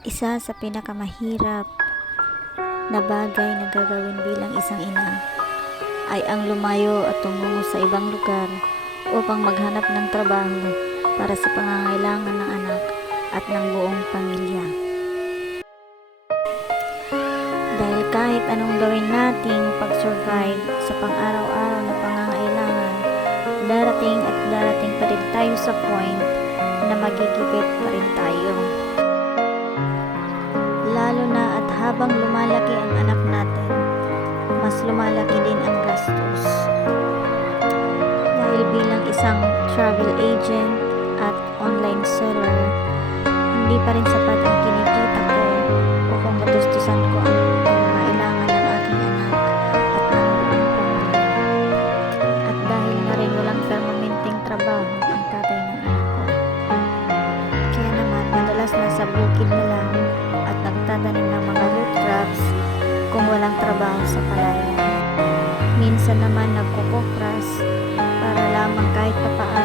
Isa sa pinakamahirap na bagay na gagawin bilang isang ina ay ang lumayo at tumungo sa ibang lugar upang maghanap ng trabaho para sa pangangailangan ng anak at ng buong pamilya. Dahil kahit anong gawin nating pag-survive sa pang-araw-araw na pangangailangan, darating at darating pa rin tayo sa point na magigipit pa rin tayo. Lalo na at habang lumalaki ang anak natin, mas lumalaki din ang gastos. Dahil bilang isang travel agent at online seller, hindi pa rin sapat ang kinikita ko upang matustusan ko ang pangangailangan ng aking anak at ng buong pamilya. At dahil na rin walang permanenteng trabaho ang tatay ng anak ko, kaya naman madalas nasa bukid na lang at nagtatanim ng mga root crops kung walang trabaho sa palayan. Minsan naman nagkukopras para lamang kahit papaano